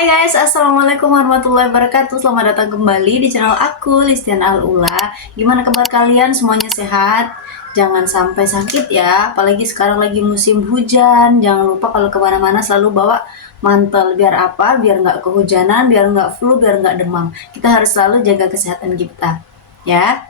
Hai guys, assalamualaikum warahmatullahi wabarakatuh. Selamat datang kembali di channel aku, Listian Al-Ula. Gimana kabar kalian? Semuanya sehat? Jangan sampai sakit ya, apalagi sekarang lagi musim hujan. Jangan lupa kalau kemana-mana selalu bawa mantel. Biar apa? Biar nggak kehujanan, biar nggak flu, biar nggak demam. Kita harus selalu jaga kesehatan kita, ya.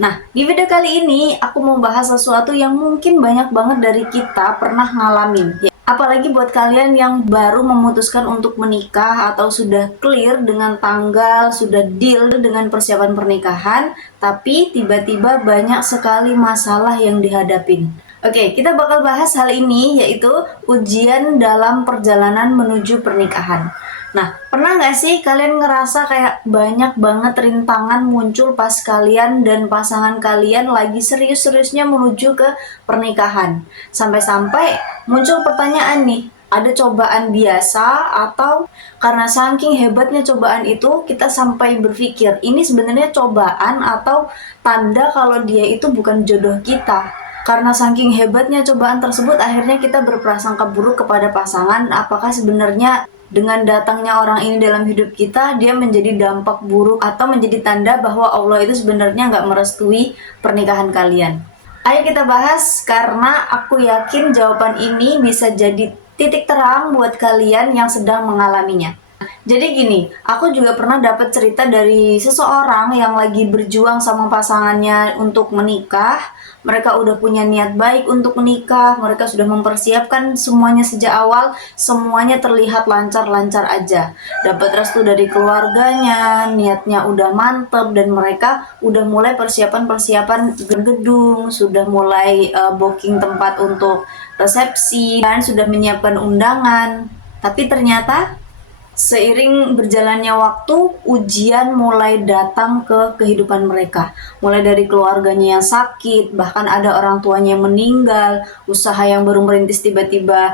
Nah, di video kali ini aku mau bahas sesuatu yang mungkin banyak banget dari kita pernah ngalamin. Apalagi buat kalian yang baru memutuskan untuk menikah atau sudah clear dengan tanggal, sudah deal dengan persiapan pernikahan, tapi tiba-tiba banyak sekali masalah yang dihadapin. Oke, kita bakal bahas hal ini, yaitu ujian dalam perjalanan menuju pernikahan. Nah, pernah nggak sih kalian ngerasa kayak banyak banget rintangan muncul pas kalian dan pasangan kalian lagi serius-seriusnya menuju ke pernikahan? Sampai-sampai muncul pertanyaan nih, ada cobaan biasa atau karena saking hebatnya cobaan itu kita sampai berpikir ini sebenarnya cobaan atau tanda kalau dia itu bukan jodoh kita. Karena saking hebatnya cobaan tersebut akhirnya kita berprasangka buruk kepada pasangan, apakah sebenarnya dengan datangnya orang ini dalam hidup kita, dia menjadi dampak buruk atau menjadi tanda bahwa Allah itu sebenarnya nggak merestui pernikahan kalian. Ayo kita bahas karena aku yakin jawaban ini bisa jadi titik terang buat kalian yang sedang mengalaminya. Jadi gini, aku juga pernah dapat cerita dari seseorang yang lagi berjuang sama pasangannya untuk menikah. Mereka udah punya niat baik untuk menikah, mereka sudah mempersiapkan semuanya sejak awal, semuanya terlihat lancar-lancar aja. Dapat restu dari keluarganya, niatnya udah mantep, dan mereka udah mulai persiapan-persiapan gedung, sudah mulai booking tempat untuk resepsi, dan sudah menyiapkan undangan. Tapi ternyata seiring berjalannya waktu, ujian mulai datang ke kehidupan mereka. Mulai dari keluarganya yang sakit, bahkan ada orang tuanya yang meninggal, usaha yang baru merintis tiba-tiba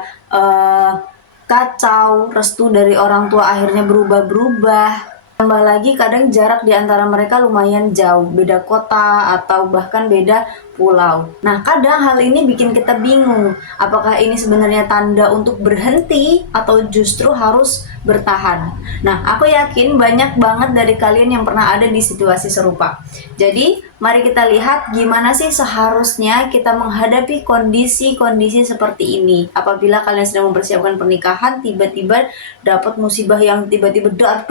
kacau, restu dari orang tua akhirnya berubah-berubah. Tambah lagi kadang jarak di antara mereka lumayan jauh, beda kota atau bahkan beda pulau. Nah, kadang hal ini bikin kita bingung, apakah ini sebenarnya tanda untuk berhenti atau justru harus bertahan. Nah, aku yakin banyak banget dari kalian yang pernah ada di situasi serupa. Jadi, mari kita lihat gimana sih seharusnya kita menghadapi kondisi-kondisi seperti ini. Apabila kalian sedang mempersiapkan pernikahan, tiba-tiba dapat musibah yang tiba-tiba dar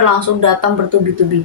langsung datang bertubi-tubi.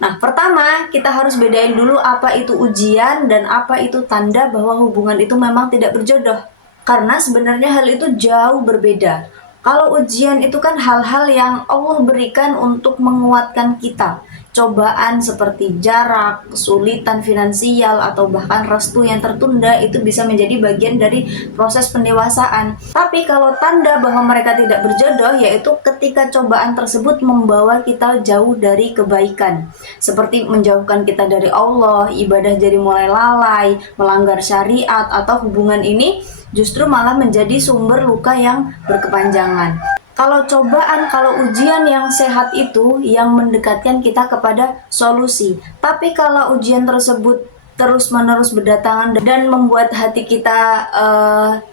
Nah, pertama kita harus bedain dulu apa itu ujian dan apa itu tanda bahwa hubungan itu memang tidak berjodoh. Karena sebenarnya hal itu jauh berbeda. Kalau ujian itu kan hal-hal yang Allah berikan untuk menguatkan kita. Cobaan seperti jarak, kesulitan finansial, atau bahkan restu yang tertunda itu bisa menjadi bagian dari proses pendewasaan. Tapi kalau tanda bahwa mereka tidak berjodoh, yaitu ketika cobaan tersebut membawa kita jauh dari kebaikan. Seperti menjauhkan kita dari Allah, ibadah jadi mulai lalai, melanggar syariat, atau hubungan ini justru malah menjadi sumber luka yang berkepanjangan. Kalau cobaan, kalau ujian yang sehat itu yang mendekatkan kita kepada solusi. Tapi kalau ujian tersebut terus-menerus berdatangan dan membuat hati kita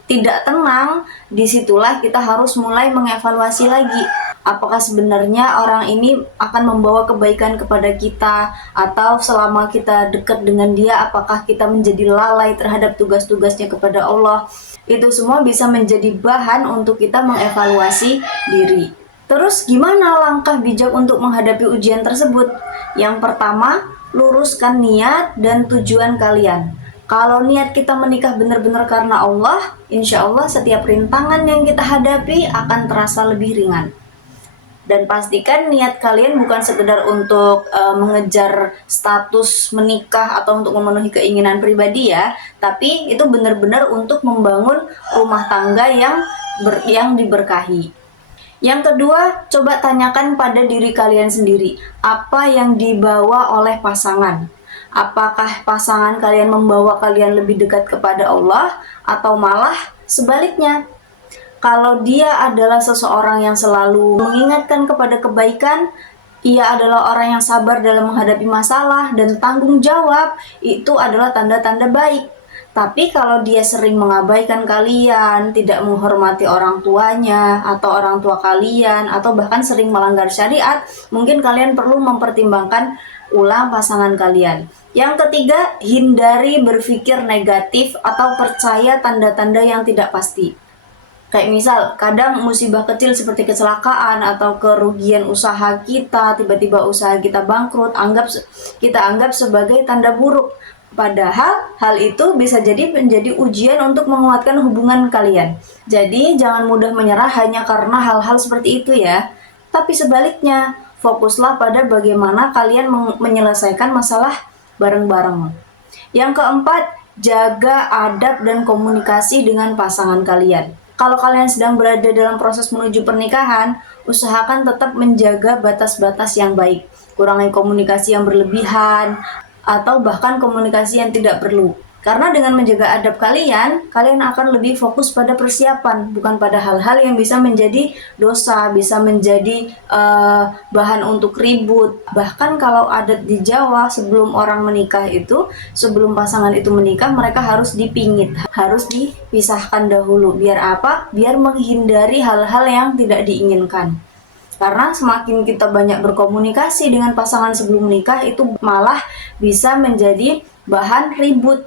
tidak tenang, disitulah kita harus mulai mengevaluasi lagi. Apakah sebenarnya orang ini akan membawa kebaikan kepada kita, atau selama kita dekat dengan dia, apakah kita menjadi lalai terhadap tugas-tugasnya kepada Allah. Itu semua bisa menjadi bahan untuk kita mengevaluasi diri. Terus gimana langkah bijak untuk menghadapi ujian tersebut? Yang pertama, luruskan niat dan tujuan kalian. Kalau niat kita menikah benar-benar karena Allah, insya Allah setiap rintangan yang kita hadapi akan terasa lebih ringan. Dan pastikan niat kalian bukan sekedar untuk mengejar status menikah atau untuk memenuhi keinginan pribadi ya, tapi itu benar-benar untuk membangun rumah tangga yang diberkahi. Yang kedua, coba tanyakan pada diri kalian sendiri, apa yang dibawa oleh pasangan? Apakah pasangan kalian membawa kalian lebih dekat kepada Allah atau malah sebaliknya? Kalau dia adalah seseorang yang selalu mengingatkan kepada kebaikan, ia adalah orang yang sabar dalam menghadapi masalah dan tanggung jawab, itu adalah tanda-tanda baik. Tapi kalau dia sering mengabaikan kalian, tidak menghormati orang tuanya atau orang tua kalian, atau bahkan sering melanggar syariat, mungkin kalian perlu mempertimbangkan ulang pasangan kalian. Yang ketiga, hindari berpikir negatif atau percaya tanda-tanda yang tidak pasti. Kayak misal, kadang musibah kecil seperti kecelakaan atau kerugian usaha kita, tiba-tiba usaha kita bangkrut, kita anggap sebagai tanda buruk. Padahal hal itu bisa jadi menjadi ujian untuk menguatkan hubungan kalian. Jadi jangan mudah menyerah hanya karena hal-hal seperti itu ya. Tapi sebaliknya, fokuslah pada bagaimana kalian menyelesaikan masalah bareng-bareng. Yang keempat, jaga adab dan komunikasi dengan pasangan kalian. Kalau kalian sedang berada dalam proses menuju pernikahan, usahakan tetap menjaga batas-batas yang baik. Kurangi komunikasi yang berlebihan, atau bahkan komunikasi yang tidak perlu. Karena dengan menjaga adab kalian akan lebih fokus pada persiapan, bukan pada hal-hal yang bisa menjadi dosa, bisa menjadi bahan untuk ribut. Bahkan kalau adat di Jawa, sebelum orang menikah itu, sebelum pasangan itu menikah, mereka harus dipingit, harus dipisahkan dahulu. Biar apa? Biar menghindari hal-hal yang tidak diinginkan. Karena semakin kita banyak berkomunikasi dengan pasangan sebelum menikah, itu malah bisa menjadi bahan ribut.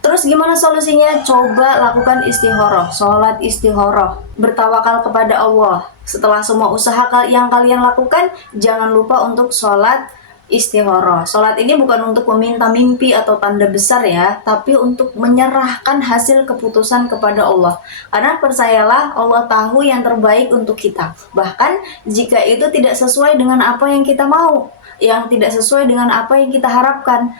Terus gimana solusinya? Coba lakukan istikharah, sholat istikharah, bertawakal kepada Allah. Setelah semua usaha yang kalian lakukan, jangan lupa untuk sholat istikharah. Sholat ini bukan untuk meminta mimpi atau tanda besar ya, tapi untuk menyerahkan hasil keputusan kepada Allah. Karena percayalah, Allah tahu yang terbaik untuk kita. Bahkan jika itu tidak sesuai dengan apa yang kita mau, yang tidak sesuai dengan apa yang kita harapkan.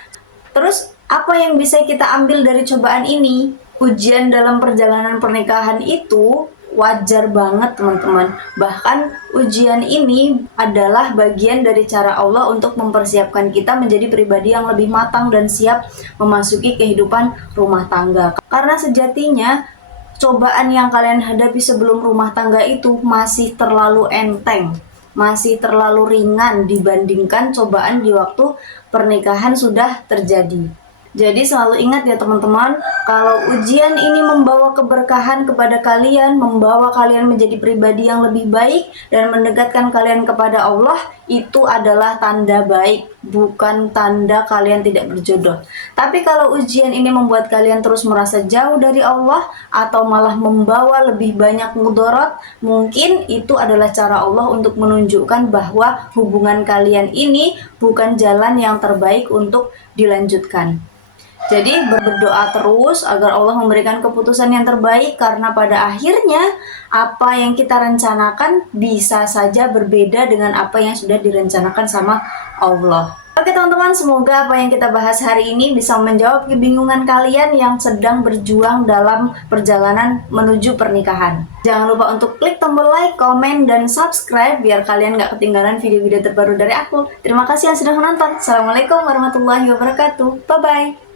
Terus apa yang bisa kita ambil dari cobaan ini? Ujian dalam perjalanan pernikahan itu wajar banget teman-teman. Bahkan ujian ini adalah bagian dari cara Allah untuk mempersiapkan kita menjadi pribadi yang lebih matang dan siap memasuki kehidupan rumah tangga. Karena sejatinya cobaan yang kalian hadapi sebelum rumah tangga itu masih terlalu enteng, masih terlalu ringan dibandingkan cobaan di waktu pernikahan sudah terjadi. Jadi selalu ingat ya teman-teman, kalau ujian ini membawa keberkahan kepada kalian, membawa kalian menjadi pribadi yang lebih baik dan mendekatkan kalian kepada Allah, itu adalah tanda baik, bukan tanda kalian tidak berjodoh. Tapi kalau ujian ini membuat kalian terus merasa jauh dari Allah atau malah membawa lebih banyak mudarat, mungkin itu adalah cara Allah untuk menunjukkan bahwa hubungan kalian ini bukan jalan yang terbaik untuk dilanjutkan. Jadi berdoa terus agar Allah memberikan keputusan yang terbaik, karena pada akhirnya apa yang kita rencanakan bisa saja berbeda dengan apa yang sudah direncanakan sama Allah. Oke teman-teman, semoga apa yang kita bahas hari ini bisa menjawab kebingungan kalian yang sedang berjuang dalam perjalanan menuju pernikahan. Jangan lupa untuk klik tombol like, komen, dan subscribe biar kalian gak ketinggalan video-video terbaru dari aku. Terima kasih yang sudah menonton. Assalamualaikum warahmatullahi wabarakatuh. Bye-bye.